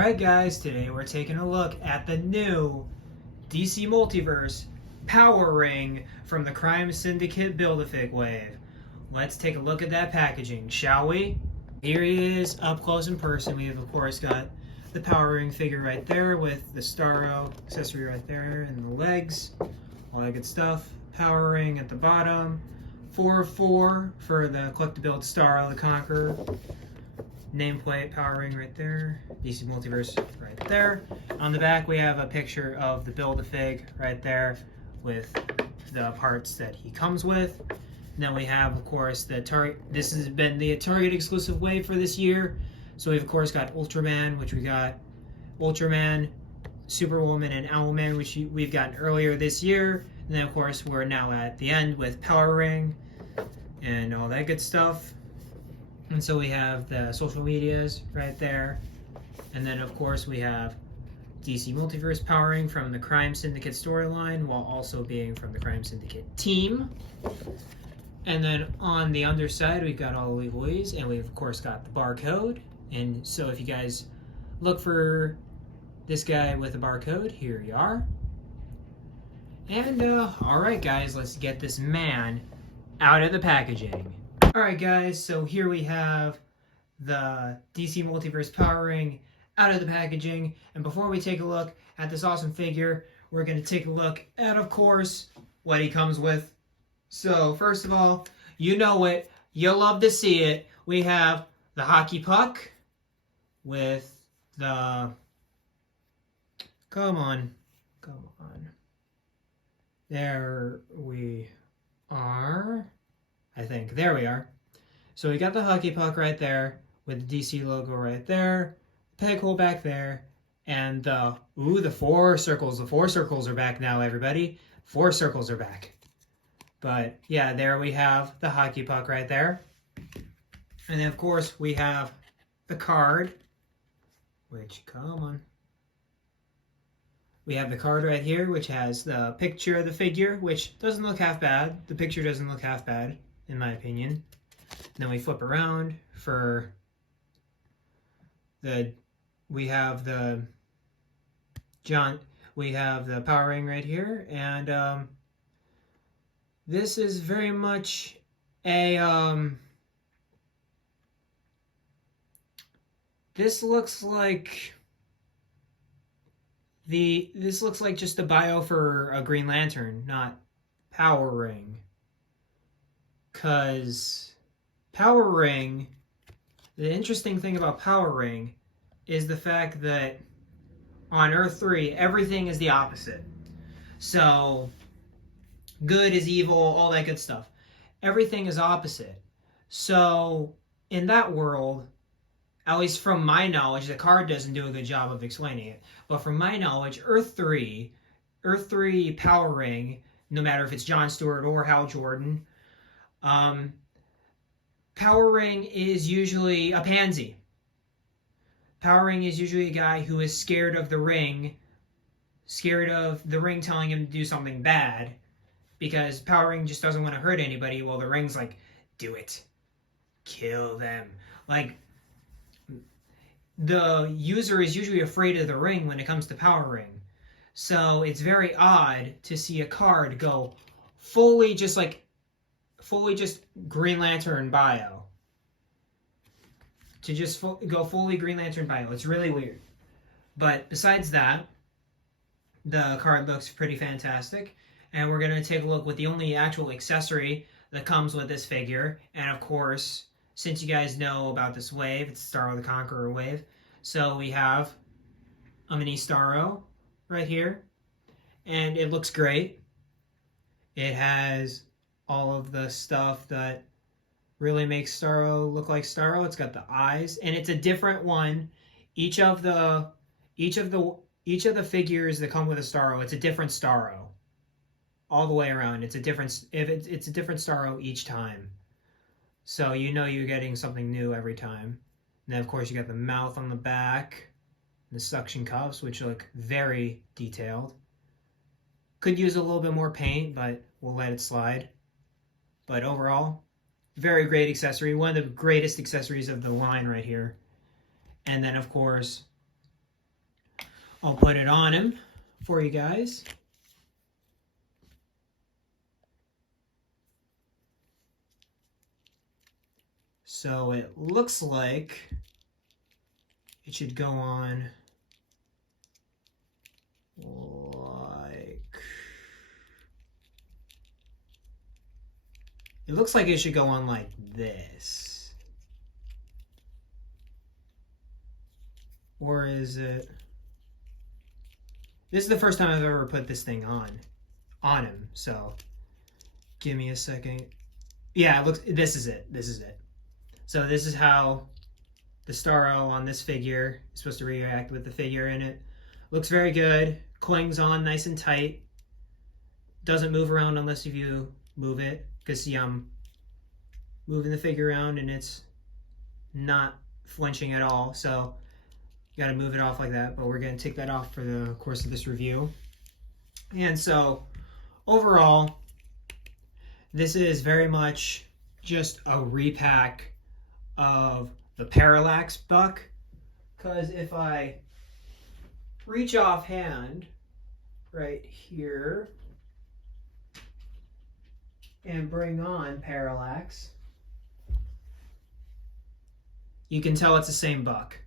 Alright guys, today we're taking a look at the new DC Multiverse Power Ring from the Crime Syndicate Build-A-Fig wave. Let's take a look at that packaging, shall we? Here he is, up close in person. We have of course got the Power Ring figure right there with the Starro accessory right there and the legs, all that good stuff. Power Ring at the bottom, 4 of 4 for the Collect to Build Starro the Conqueror. Nameplate Power Ring right there, DC Multiverse right there. On the back we have a picture of the Build-A-Fig right there with the parts that he comes with. And then we have of course the Target. This has been the Target exclusive wave for this year. So we've of course got Ultraman, which we got Ultraman, Superwoman, and Owlman, which we've gotten earlier this year. And then of course we're now at the end with Power Ring and all that good stuff. And so we have the social medias right there. And then of course we have DC Multiverse Power Ring from the Crime Syndicate storyline while also being from the Crime Syndicate team. And then on the underside we've got all the legalese, and we've of course got the barcode. And so if you guys look for this guy with a barcode, here you are. And alright guys, let's get this man out of the packaging. Alright guys, so here we have the DC Multiverse Power Ring out of the packaging. And before we take a look at this awesome figure, we're going to take a look at, of course, what he comes with. So first of all, you know it, you'll love to see it. We have the hockey puck with the... Come on. There we are. I think. There we are. So we got the hockey puck right there with the DC logo right there, peg hole back there, and the four circles. The 4 circles are back now, everybody. 4 circles are back. But yeah, there we have the hockey puck right there. And then of course we have the card, which, come on. We have the card right here, which has the picture of the figure, which doesn't look half bad. The picture doesn't look half bad, in my opinion. And then we flip around for the... We have the Power Ring right here, and this is very much a this looks like just a bio for a Green Lantern, not Power Ring. Because Power Ring, the interesting thing about Power Ring is the fact that on Earth 3, everything is the opposite. So, good is evil, all that good stuff. Everything is opposite. So, in that world, at least from my knowledge, the card doesn't do a good job of explaining it. But from my knowledge, Earth 3 Power Ring, no matter if it's John Stewart or Hal Jordan, Power Ring is usually a pansy. Power Ring is usually a guy who is scared of the ring telling him to do something bad, because Power Ring just doesn't want to hurt anybody, while the ring's like, do it. Kill them. Like, the user is usually afraid of the ring when it comes to Power Ring. So it's very odd to see a card go fully just Green Lantern bio. To just go fully Green Lantern bio. It's really weird. But besides that, the card looks pretty fantastic. And we're going to take a look with the only actual accessory that comes with this figure. And of course, since you guys know about this wave, it's Starro the Conqueror wave. So we have a mini Starro right here. And it looks great. It has all of the stuff that really makes Starro look like Starro. It's got the eyes, and it's a different one. Each of the figures that come with a Starro, it's a different Starro. All the way around, it's a different Starro each time. So you know you're getting something new every time. And then of course you got the mouth on the back, the suction cups, which look very detailed. Could use a little bit more paint, but we'll let it slide. But overall, very great accessory. One of the greatest accessories of the line right here. And then, of course, I'll put it on him for you guys. So it looks like it should go on like... It looks like it should go on like this. Or is it... This is the first time I've ever put this thing on him, so give me a second. Yeah, it looks... This is it. This is it. So this is how the Starro on this figure is supposed to react with the figure in it. Looks very good. Clings on nice and tight. Doesn't move around unless if you move it. Because see, I'm moving the figure around and it's not flinching at all. So you got to move it off like that. But we're going to take that off for the course of this review. And so overall, this is very much just a repack of the Parallax Buck, because if I reach offhand right here and bring on Parallax, you can tell it's the same Buck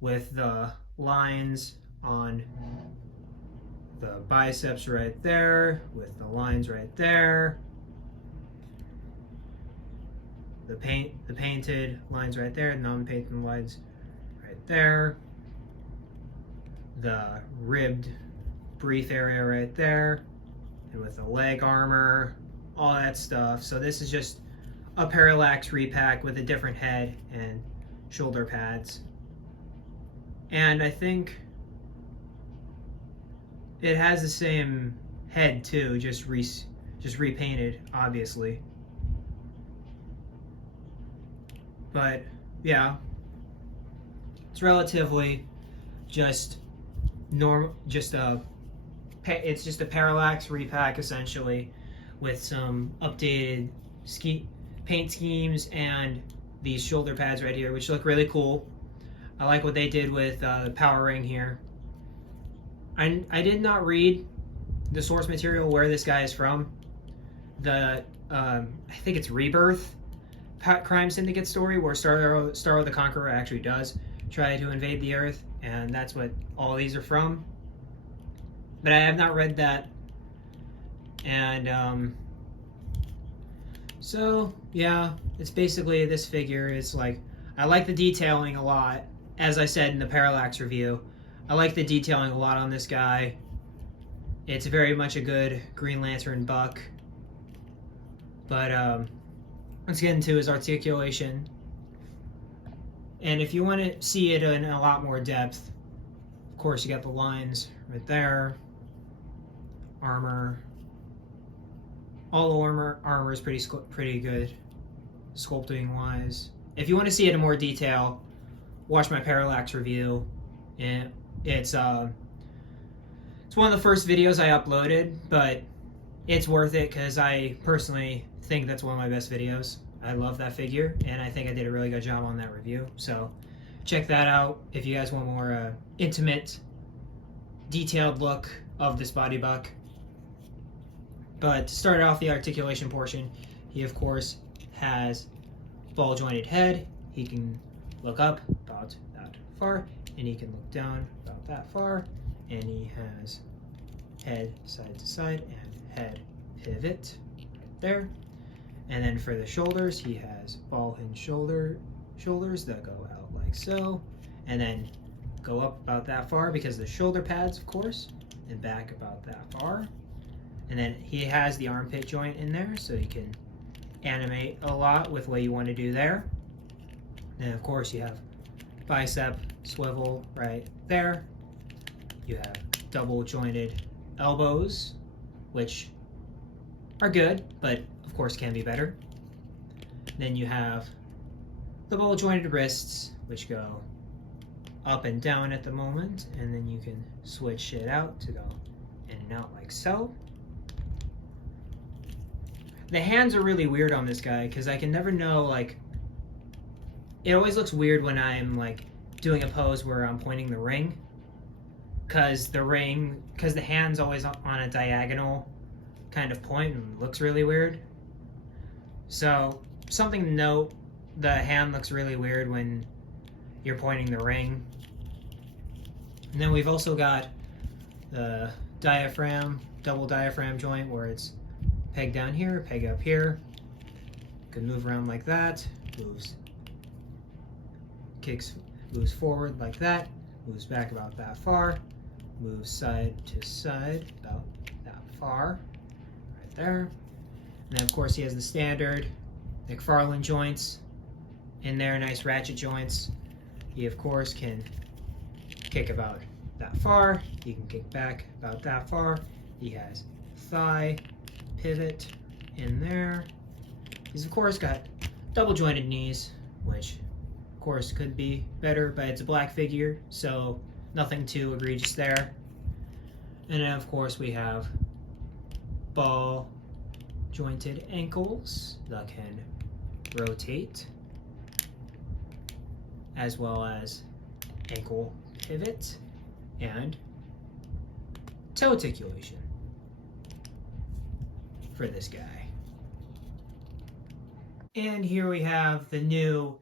with the lines on the biceps right there, with the lines right there, the painted lines right there, non-painted lines right there, the ribbed brief area right there, and with the leg armor, all that stuff. So this is just a Parallax repack with a different head and shoulder pads. And I think it has the same head too, just repainted, obviously. But yeah, it's relatively just normal. It's just a Parallax repack essentially, with some updated paint schemes and these shoulder pads right here, which look really cool. I like what they did with the power ring here. I did not read the source material where this guy is from. I think it's Rebirth Crime Syndicate story, where Starro the Conqueror actually does try to invade the Earth, and that's what all these are from. But I have not read that, and so yeah, it's basically this figure. It's like, I like the detailing a lot, as I said in the Parallax review. I like the detailing a lot on this guy. It's very much a good Green Lantern Buck. But let's get into his articulation. And if you want to see it in a lot more depth, of course, you got the lines right there. Armor. All the armor is pretty good, sculpting wise. If you want to see it in more detail, watch my Parallax review. And it's one of the first videos I uploaded, but it's worth it because I personally think that's one of my best videos. I love that figure, and I think I did a really good job on that review. So check that out if you guys want more intimate, detailed look of this body buck. But to start off the articulation portion, he of course has ball jointed head. He can look up about that far, and he can look down about that far, and he has head side to side and head pivot right there. And then for the shoulders, he has ball hinge shoulders that go out like so, and then go up about that far because the shoulder pads, of course, and back about that far. And then he has the armpit joint in there, so you can animate a lot with what you want to do there. And of course you have bicep swivel right there. You have double jointed elbows, which are good, but of course can be better. Then you have the ball jointed wrists, which go up and down at the moment, and then you can switch it out to go in and out like so. The hands are really weird on this guy because I can never know, like, it always looks weird when I'm like doing a pose where I'm pointing the ring because the hand's always on a diagonal kind of point and looks really weird. So something to note, the hand looks really weird when you're pointing the ring. And then we've also got the diaphragm, double diaphragm joint, where it's peg down here, peg up here. Could move around like that, moves forward like that, moves back about that far, moves side to side about that far, right there. And then of course he has the standard McFarlane joints in there, nice ratchet joints. He of course can kick about that far, he can kick back about that far. He has thigh pivot in there. He's of course got double jointed knees, which of course could be better, but it's a black figure, so nothing too egregious there. And then of course we have ball jointed ankles that can rotate, as well as ankle pivot and toe articulation for this guy. And here we have the new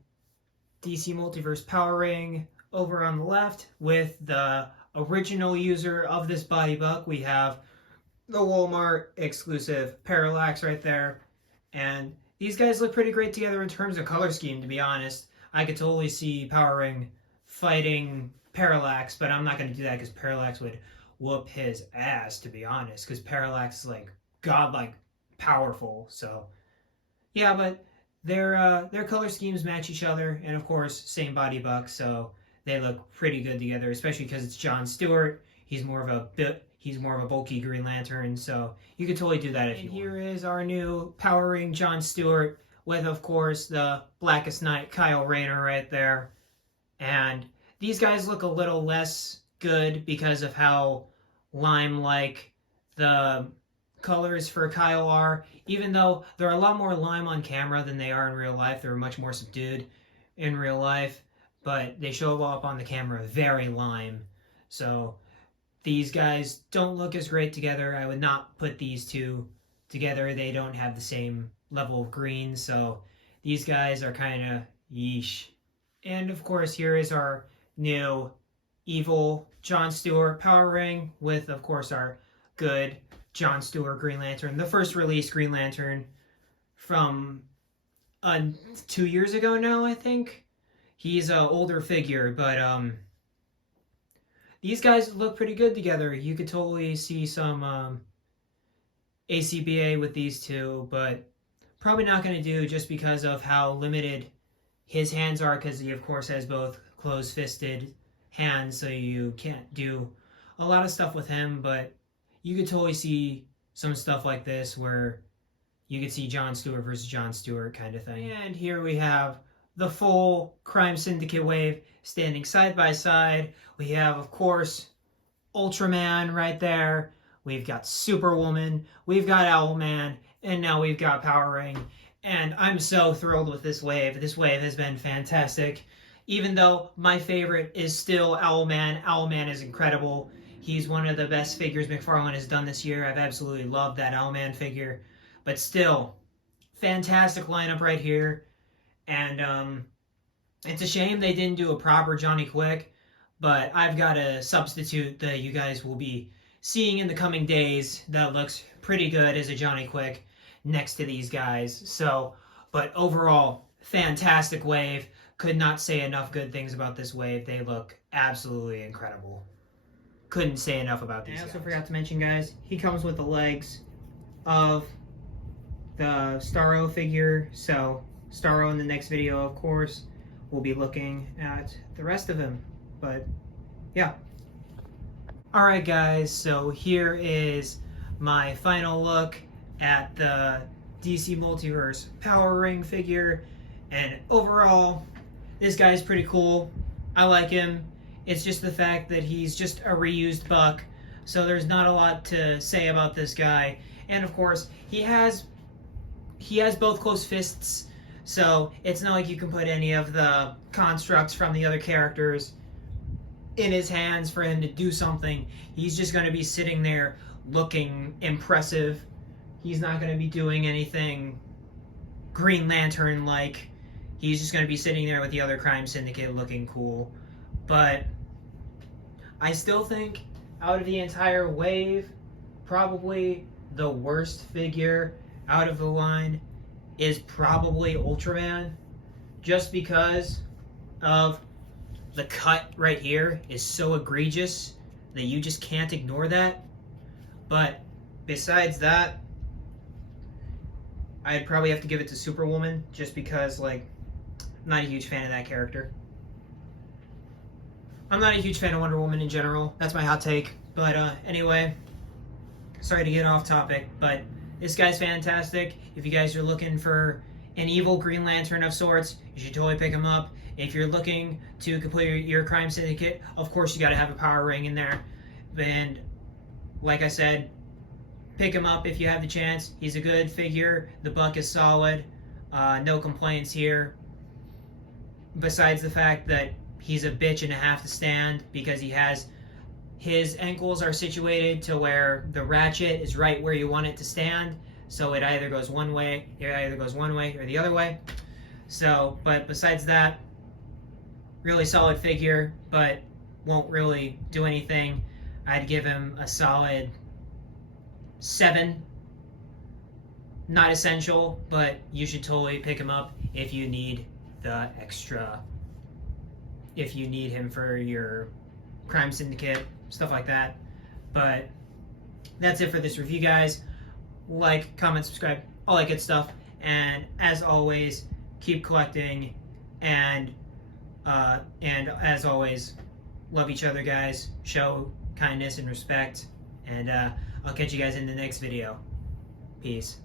DC Multiverse Power Ring over on the left with the original user of this body buck. We have the Walmart exclusive Parallax right there. And these guys look pretty great together in terms of color scheme, to be honest. I could totally see Power Ring fighting Parallax, but I'm not going to do that because Parallax would whoop his ass, to be honest, because Parallax is like godlike powerful. So yeah, but their color schemes match each other, and of course same body buck, so they look pretty good together, especially because it's John Stewart. He's more of a bulky Green Lantern, so you could totally do that if you want. Here is our new Power Ring John Stewart with, of course, the Blackest Night Kyle Rayner right there. And these guys look a little less good because of how lime-like the colors for Kyle are. Even though they're a lot more lime on camera than they are in real life, they're much more subdued in real life, but they show up on the camera very lime. So these guys don't look as great together. I would not put these two together. They don't have the same level of green, so these guys are kind of yeesh. And of course, here is our new evil John Stewart Power Ring with, of course, our good John Stewart Green Lantern, the first release Green Lantern from 2 years ago now, I think. He's an older figure, but these guys look pretty good together. You could totally see some ACBA with these two, but probably not going to do just because of how limited his hands are, because he of course has both closed-fisted hands, so you can't do a lot of stuff with him. But you could totally see some stuff like this where you could see John Stewart versus John Stewart kind of thing. And here we have the full Crime Syndicate wave standing side by side. We have, of course, Ultraman right there. We've got Superwoman. We've got Owlman. And now we've got Power Ring. And I'm so thrilled with this wave. This wave has been fantastic. Even though my favorite is still Owlman. Owlman is incredible. He's one of the best figures McFarlane has done this year. I've absolutely loved that Owlman figure. But still, fantastic lineup right here. And it's a shame they didn't do a proper Johnny Quick. But I've got a substitute that you guys will be seeing in the coming days that looks pretty good as a Johnny Quick next to these guys. So, but overall, fantastic wave. Could not say enough good things about this wave. They look absolutely incredible. Couldn't say enough about these guys. I also forgot to mention, guys, he comes with the legs of the Starro figure. So, Starro in the next video, of course, we'll be looking at the rest of him. But, yeah. Alright, guys, so here is my final look at the DC Multiverse Power Ring figure. And overall, this guy's pretty cool. I like him. It's just the fact that he's just a reused buck, so there's not a lot to say about this guy. And of course, he has both closed fists, so it's not like you can put any of the constructs from the other characters in his hands for him to do something. He's just going to be sitting there looking impressive. He's not going to be doing anything Green Lantern-like. He's just going to be sitting there with the other crime syndicate looking cool. But I still think out of the entire wave, probably the worst figure out of the line is probably Ultraman, just because of the cut right here is so egregious that you just can't ignore that. But besides that, I'd probably have to give it to Superwoman, just because, like, I'm not a huge fan of that character. I'm not a huge fan of Wonder Woman in general. That's my hot take. But anyway, sorry to get off topic, but this guy's fantastic. If you guys are looking for an evil Green Lantern of sorts, you should totally pick him up. If you're looking to complete your crime syndicate, of course you got to have a power ring in there. And like I said, pick him up if you have the chance. He's a good figure. The buck is solid. No complaints here. Besides the fact that he's a bitch and a half to stand, because his ankles are situated to where the ratchet is right where you want it to stand. So it either goes one way or the other way. So, but besides that, really solid figure, but won't really do anything. I'd give him a solid 7. Not essential, but you should totally pick him up if you need the extra, if you need him for your crime syndicate, stuff like that. But that's it for this review, guys. Like, comment, subscribe, all that good stuff. And as always, keep collecting, and as always, love each other, guys. Show kindness and respect, and I'll catch you guys in the next video. Peace.